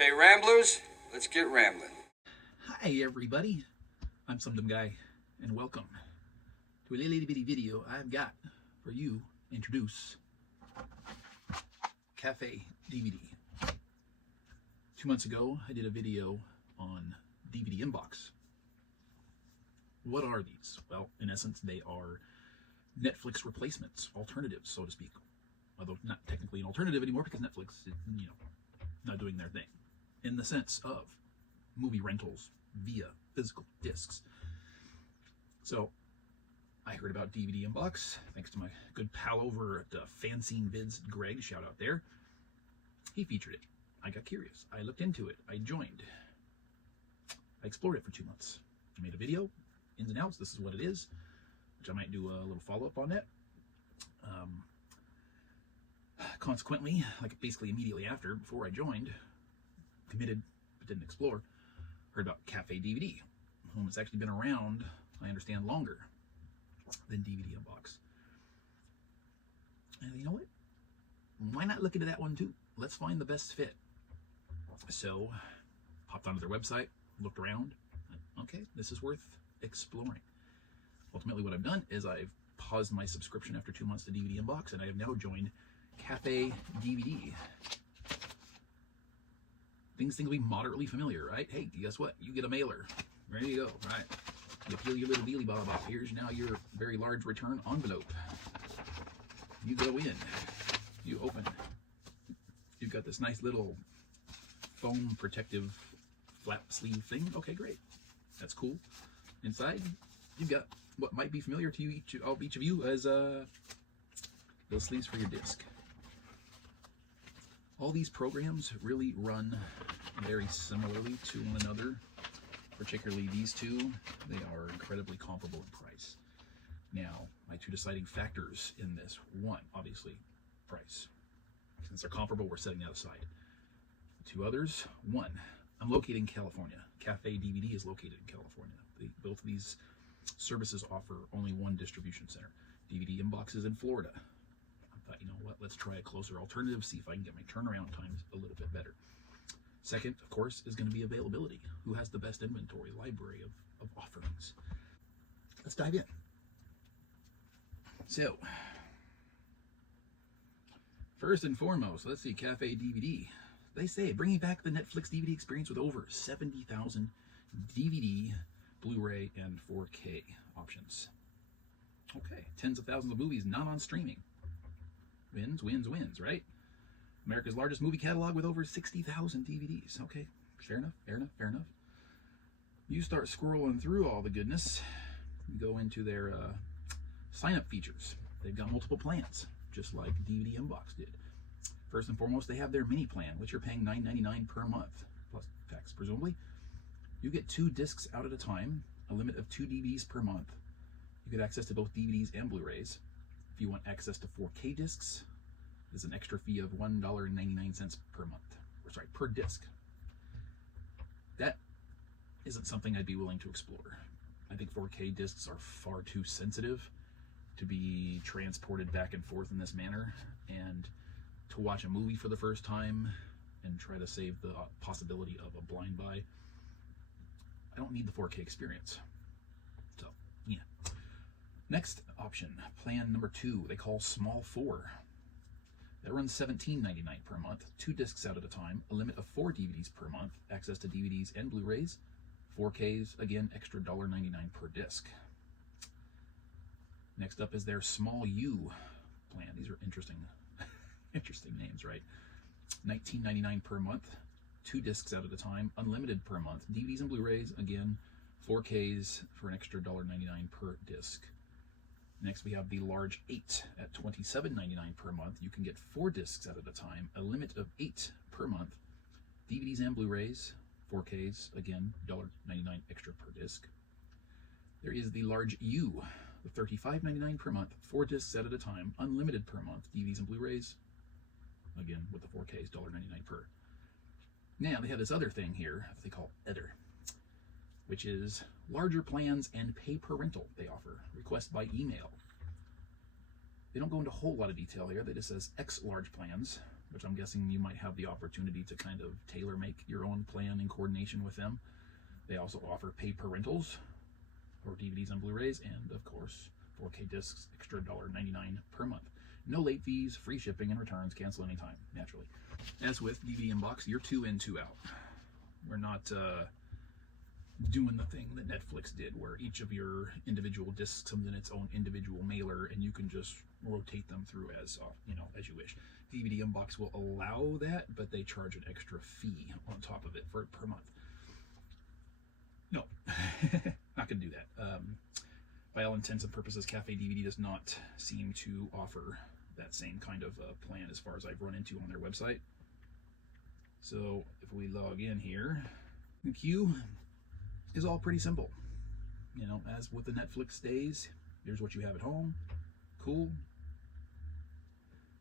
Okay, Ramblers, let's get rambling. Hi everybody, I'm SumDum Guy, and welcome to a little bitty video I've got for you to introduce CafeDVD. 2 months ago, I did a video on DVD inbox. What are these? Well, in essence, they are Netflix replacements, alternatives, so to speak. Although not technically an alternative anymore because Netflix is, not doing their thing. In the sense of movie rentals via physical discs. So I heard about DVD Inbox thanks to my good pal over at Fanzine Vids, Greg, shout out there. He featured it. I got curious. I looked into it. I joined. I explored it for 2 months. I made a video, ins and outs. This is what it is, which I might do a little follow-up on that. Consequently, like basically immediately after, before I joined, committed but didn't explore, heard about CafeDVD, whom it's actually been around, I understand, longer than DVD Inbox. And you know what? Why not look into that one too? Let's find the best fit. So, popped onto their website, looked around. Okay, this is worth exploring. Ultimately, what I've done is I've paused my subscription after 2 months to DVD Inbox, and I have now joined CafeDVD. Things will be moderately familiar, right? Hey, guess what? You get a mailer. There you go, right? You peel your little dealy bob off. Here's now your very large return envelope. You go in. You open. You've got this nice little foam protective flap sleeve thing. Okay, great. That's cool. Inside, you've got what might be familiar to you, each of you, as those sleeves for your disc. All these programs really run very similarly to one another, particularly these two. They are incredibly comparable in price. Now, my two deciding factors in this: one, obviously, price. Since they're comparable, we're setting that aside. Two others: one, I'm located in California. CafeDVD is located in California. Both of these services offer only one distribution center. DVD Inbox is in Florida. I thought, you know what, let's try a closer alternative, see if I can get my turnaround times a little bit better. Second, of course, is going to be availability. Who has the best inventory library of offerings? Let's dive in. So, first and foremost, let's see, CafeDVD. They say bringing back the Netflix DVD experience with over 70,000 DVD, Blu-ray, and 4K options. Okay, tens of thousands of movies not on streaming. Wins, wins, wins, right? America's largest movie catalog with over 60,000 DVDs. Okay, fair enough, fair enough, fair enough. You start scrolling through all the goodness. You go into their sign-up features. They've got multiple plans, just like DVD Inbox did. First and foremost, they have their mini plan, which you're paying $9.99 per month, plus tax, presumably. You get 2 discs out at a time, a limit of 2 DVDs per month. You get access to both DVDs and Blu-rays. If you want access to 4K discs, there's an extra fee of $1.99 per month, or sorry, per disc. That isn't something I'd be willing to explore. I think 4K discs are far too sensitive to be transported back and forth in this manner, and to watch a movie for the first time and try to save the possibility of a blind buy, I don't need the 4K experience. So, yeah. Next option, plan number 2, they call Small 4. That runs $17.99 per month, 2 discs out at a time, a limit of 4 DVDs per month, access to DVDs and Blu-rays, 4Ks, again, extra $1.99 per disc. Next up is their Small U plan. These are interesting names, right? $19.99 per month, 2 discs out at a time, unlimited per month, DVDs and Blu-rays, again, 4Ks for an extra $1.99 per disc. Next, we have the large 8 at $27.99 per month. You can get 4 discs out at a time, a limit of 8 per month, DVDs and Blu-rays, 4Ks, again, $1.99 extra per disc. There is the large U, the $35.99 per month, 4 discs out at a time, unlimited per month, DVDs and Blu-rays, again, with the 4Ks, $1.99 per. Now, they have this other thing here that they call Other, which is larger plans and pay per rental they offer. Request by email. They don't go into a whole lot of detail here. They just says X large plans, which I'm guessing you might have the opportunity to kind of tailor make your own plan in coordination with them. They also offer pay per rentals for DVDs and Blu-rays, and of course 4K discs, extra $1.99 per month. No late fees, free shipping and returns, cancel anytime, naturally. As with DVD Inbox, you're 2 in, 2 out. We're not doing the thing that Netflix did, where each of your individual discs comes in its own individual mailer, and you can just rotate them through as as you wish. DVD Inbox will allow that, but they charge an extra fee on top of it per month. No, not going to do that. By all intents and purposes, CafeDVD does not seem to offer that same kind of plan as far as I've run into on their website. So if we log in here, the queue is all pretty simple. As with the Netflix days, here's what you have at home. Cool.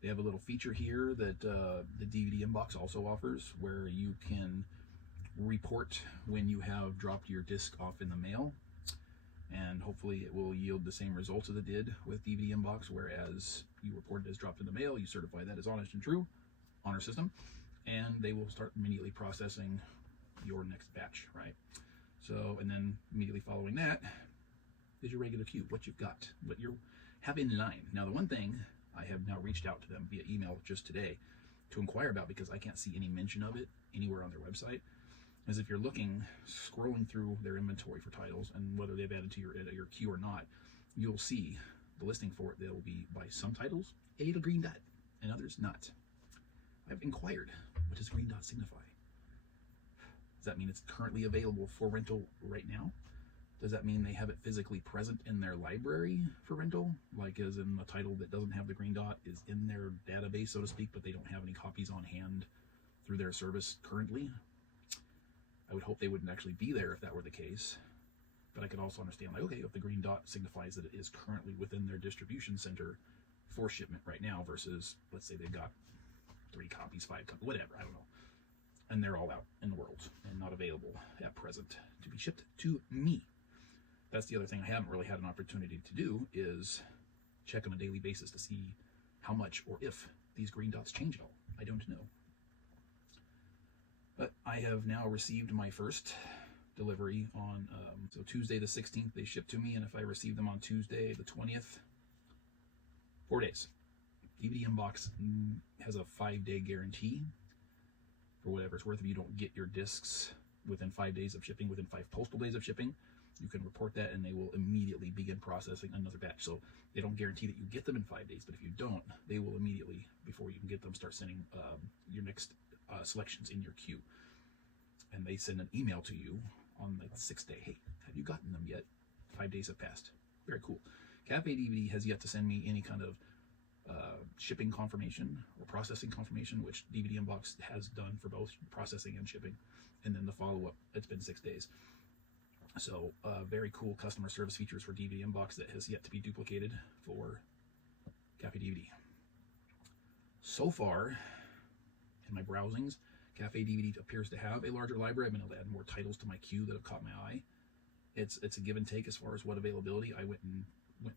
They have a little feature here that the DVD Inbox also offers, where you can report when you have dropped your disc off in the mail, and hopefully it will yield the same results as it did with DVD Inbox, whereas you report it as dropped in the mail, you certify that as honest and true on our system, and they will start immediately processing your next batch, right? So, and then immediately following that is your regular queue, what you've got, what you have in line. Now, the one thing I have now reached out to them via email just today to inquire about, because I can't see any mention of it anywhere on their website, is if you're scrolling through their inventory for titles, and whether they've added to your queue or not, you'll see the listing for it. That will be by some titles a little green dot and others not. I've inquired, what does green dot signify? Does that mean it's currently available for rental right now? Does that mean they have it physically present in their library for rental, like as in the title that doesn't have the green dot is in their database, so to speak, but they don't have any copies on hand through their service currently? I would hope they wouldn't actually be there if that were the case, but I could also understand, like, okay, if the green dot signifies that it is currently within their distribution center for shipment right now, versus, let's say they've got 3 copies, 5 copies, whatever, I don't know, and they're all out in the world and not available at present to be shipped to me. That's the other thing I haven't really had an opportunity to do, is check on a daily basis to see how much or if these green dots change at all. I don't know. But I have now received my first delivery on, so Tuesday the 16th they shipped to me, and if I receive them on Tuesday the 20th, 4 days. DVD Inbox has a 5-day guarantee for whatever it's worth. If you don't get your discs within 5 days of shipping, within 5 postal days of shipping, you can report that and they will immediately begin processing another batch. So they don't guarantee that you get them in 5 days, but if you don't, they will immediately, before you can get them, start sending your next selections in your queue. And they send an email to you on the 6th day. Hey, have you gotten them yet? 5 days have passed. Very cool. CafeDVD has yet to send me any kind of shipping confirmation or processing confirmation, which DVD Inbox has done for both processing and shipping. And then the follow-up, it's been 6 days. So very cool customer service features for DVD Inbox that has yet to be duplicated for CafeDVD. So far, in my browsings, CafeDVD appears to have a larger library. I've been able to add more titles to my queue that have caught my eye. It's a give and take as far as what availability. I went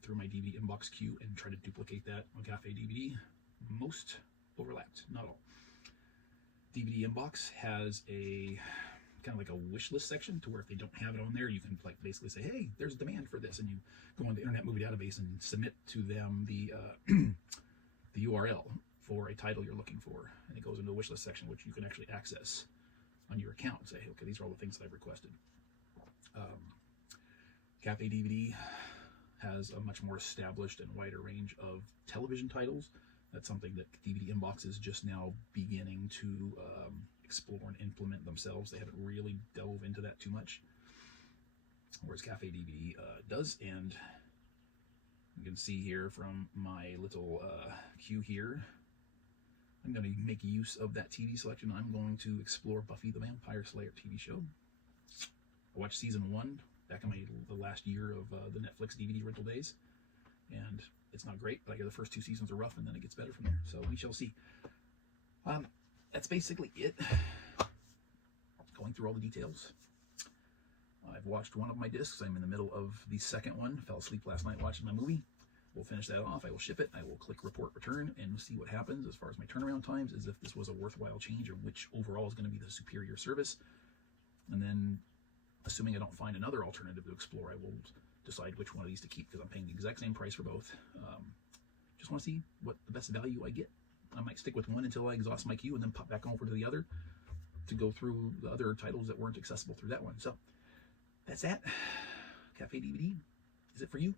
through my DVD Inbox queue and tried to duplicate that on CafeDVD. Most overlapped, not all. DVD Inbox has a kind of like a wish list section, to where if they don't have it on there, you can like basically say, hey, there's demand for this, and you go on the Internet Movie Database and submit to them the the URL for a title you're looking for, and it goes into the wish list section, which you can actually access on your account and say, okay, these are all the things that I've requested. CafeDVD has a much more established and wider range of television titles. That's something that DVD Inbox is just now beginning to explore and implement themselves. They haven't really delved into that too much, whereas CafeDVD does. And you can see here from my little queue here, I'm going to make use of that TV selection. I'm going to explore Buffy the Vampire Slayer TV show. I watched season 1 back in the last year of the Netflix DVD rental days, and it's not great, but I hear the first 2 seasons are rough, and then it gets better from there. So we shall see. That's basically it. Going through all the details. I've watched one of my discs. I'm in the middle of the second one. Fell asleep last night watching my movie. we'll finish that off. I will ship it. I will click report return and see what happens as far as my turnaround times, as if this was a worthwhile change or which overall is going to be the superior service. And then, assuming I don't find another alternative to explore, I will decide which one of these to keep, because I'm paying the exact same price for both. Just want to see what the best value I get. I might stick with one until I exhaust my queue and then pop back over to the other to go through the other titles that weren't accessible through that one. So that's that. CafeDVD. Is it for you?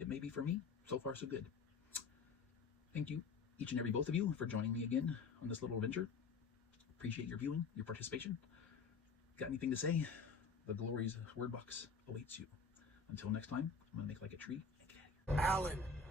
It may be for me. So far, so good. Thank you, each and every both of you, for joining me again on this little adventure. Appreciate your viewing, your participation. Got anything to say? The glories word box awaits you. Until next time, I'm going to make like a tree and get out of here. Alan.